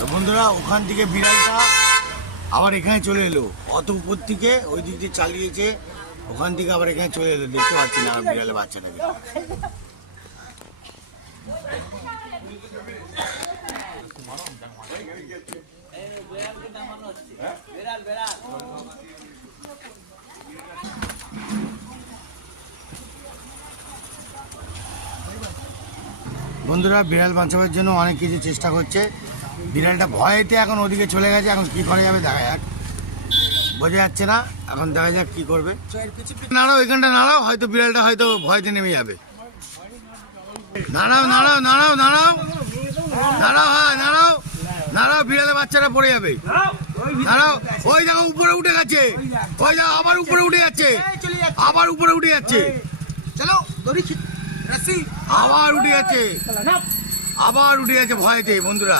তো বন্ধুরা ওখান থেকে বিড়ালটা আবার এখানে চলে এলো, অত উপর থেকে ওই দিক দিয়ে চালিয়েছে, ওখান থেকে আবার এখানে চলে এলো। দেখতে পাচ্ছি না বিড়ালের বাচ্চাটাকে। বন্ধুরা বিড়াল বাঁচাবার জন্য অনেক কিছু চেষ্টা করছে। বিড়ালটা ভয়েতে এখন ওদিকে চলে গেছে, এখন কি করা যাবে দেখা যাক, বোঝা যাচ্ছে না। এখন দেখা যাক কি করবে। নাড়াও, এখানটা নাড়াও, হয়তো বিড়ালটা হয়তো ভয়তে নেমে যাবে। নাড়াও নাড়াও নাড়াও নাড়াও নাড়াও, হ্যাঁ নাড়াও নাড়াও, বিড়ালের বাচ্চাটা পড়ে যাবে। নাড়াও, ওই দেখো উপরে উঠে গেছে, ওই দেখো আবার উপরে উঠে যাচ্ছে, আবার উপরে উঠে যাচ্ছে, আবার উঠে যাচ্ছে, আবার উঠে যাচ্ছে ভয়েতে বন্ধুরা।